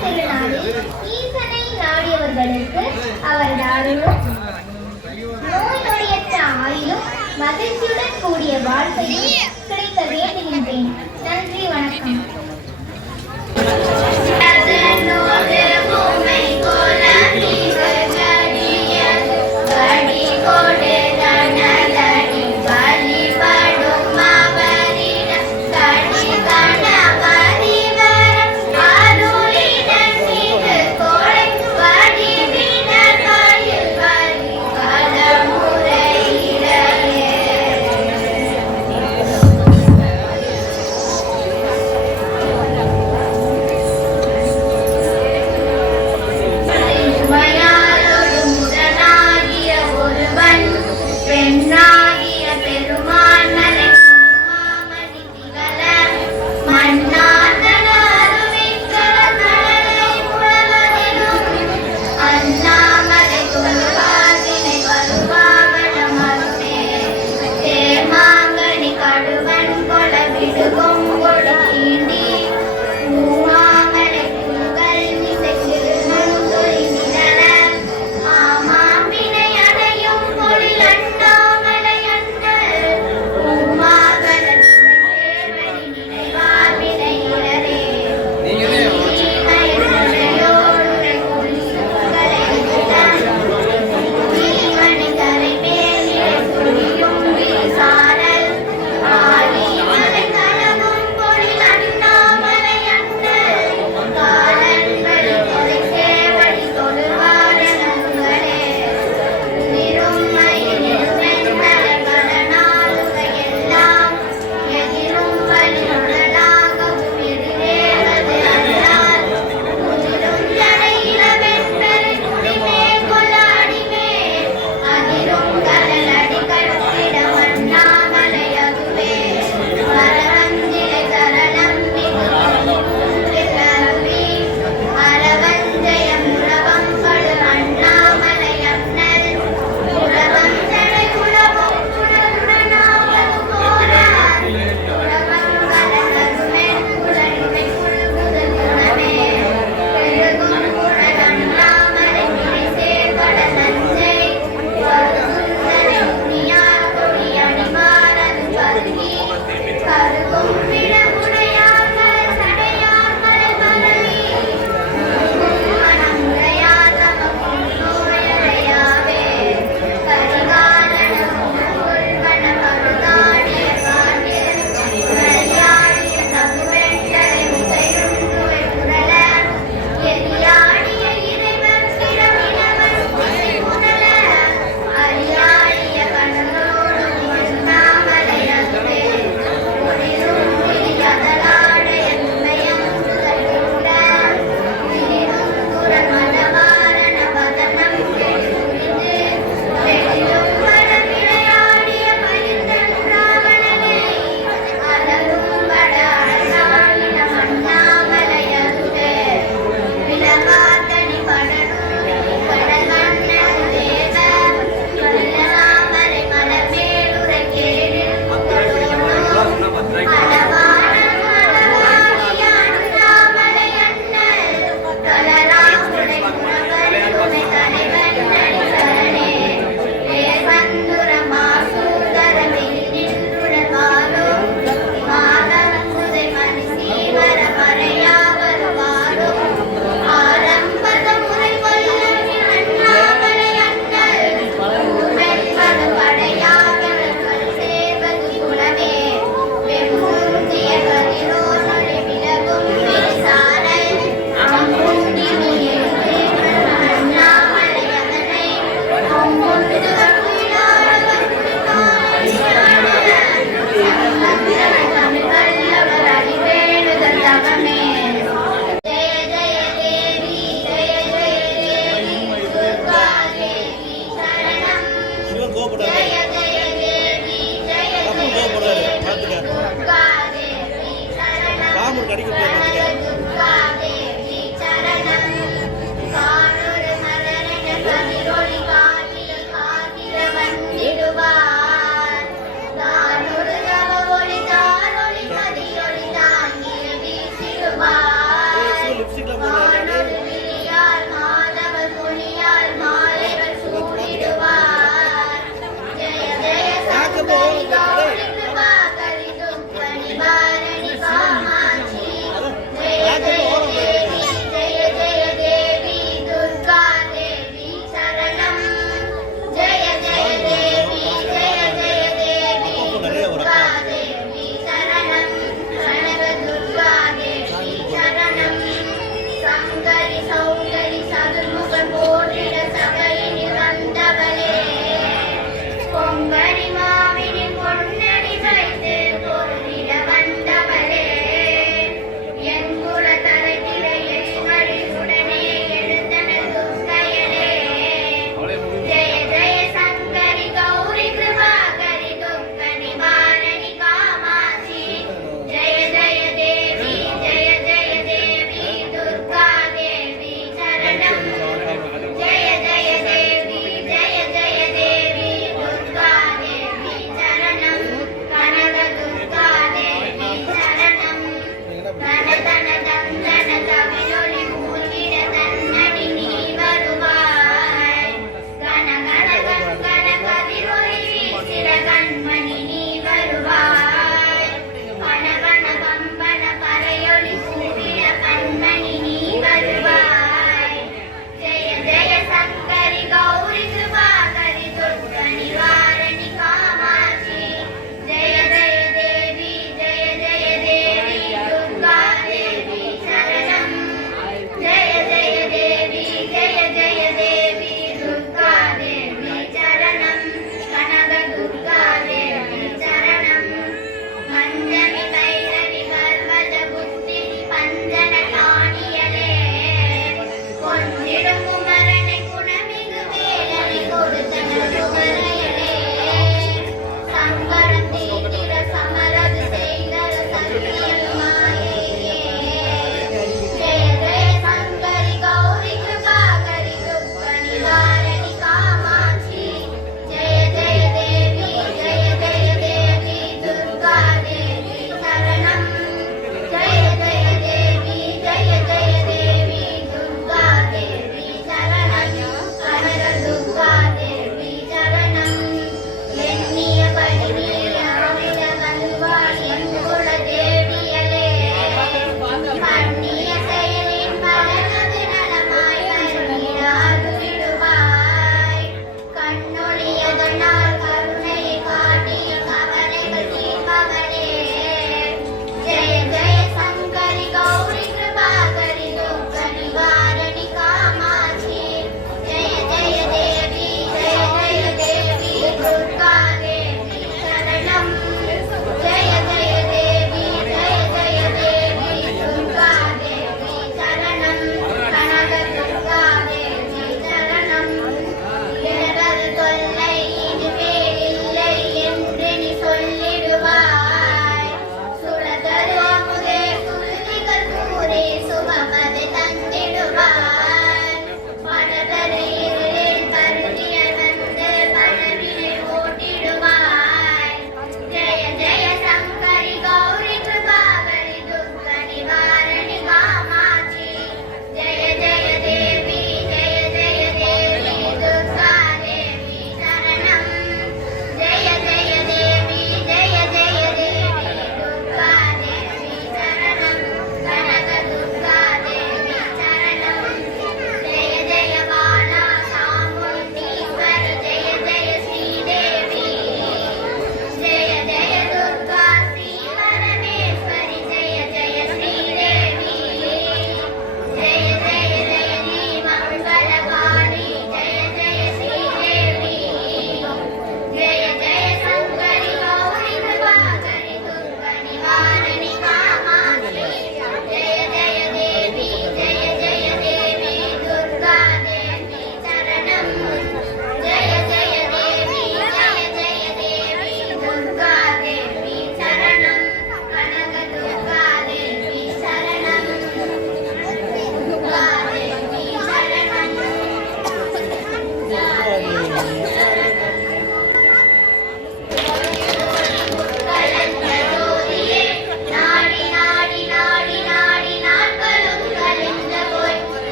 திருநாளில் ஈசனை நாடியவர்களுக்கு அவரது அருளும் நோய் நொடியற்ற ஆயுளும் மகிழ்ச்சியுடன் கூடிய வாழ்க்கையும்